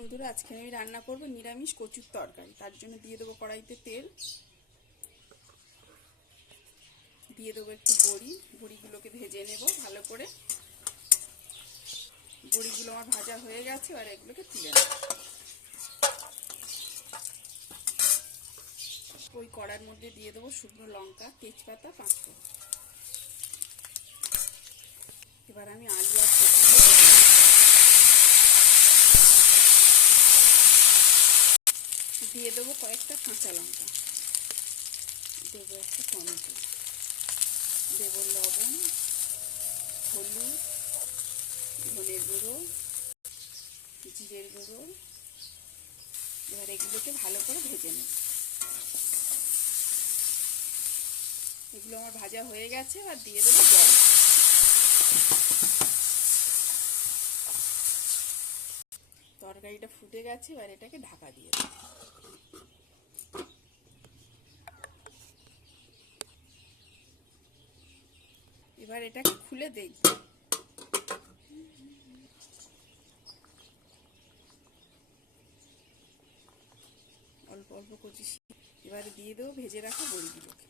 বন্ধুরা, আজকে আমি রান্না করব নিরামিষ কচুর তরকারি। তার জন্য দিয়ে দেবো কড়াইতে তেল, দিয়ে দেবো একটু বড়ি। বড়িগুলোকে ভেজে নেব ভালো করে। বড়িগুলো আমার ভাজা হয়ে গেছে, আর এগুলোকে তুলে নেব। ওই কড়ার মধ্যে দিয়ে দেবো শুকনো লঙ্কা, তেজপাতা, পাঁচফোড়ন। এবার আমি আলু আর দিয়ে দেবো কয়েকটা কাঁচা লঙ্কা, দেবো একটা টমেটো, দেবো লবণ, হলুদ, ধনে গুঁড়ো, জিরের গুঁড়ো। এবার এগুলোকে ভালো করে ভেজে নেব। এগুলো আমার ভাজা হয়ে গেছে, আর দিয়ে দেবো জল। তরকারিটা ফুটে গেছে, এবার এটাকে ঢাকা দিয়ে দেবো। এবার এটাকে খুলে দেখব। অল্প অল্প কচি, এবারে দিয়ে দেবো ভেজে রাখা বড়িগুলোকে।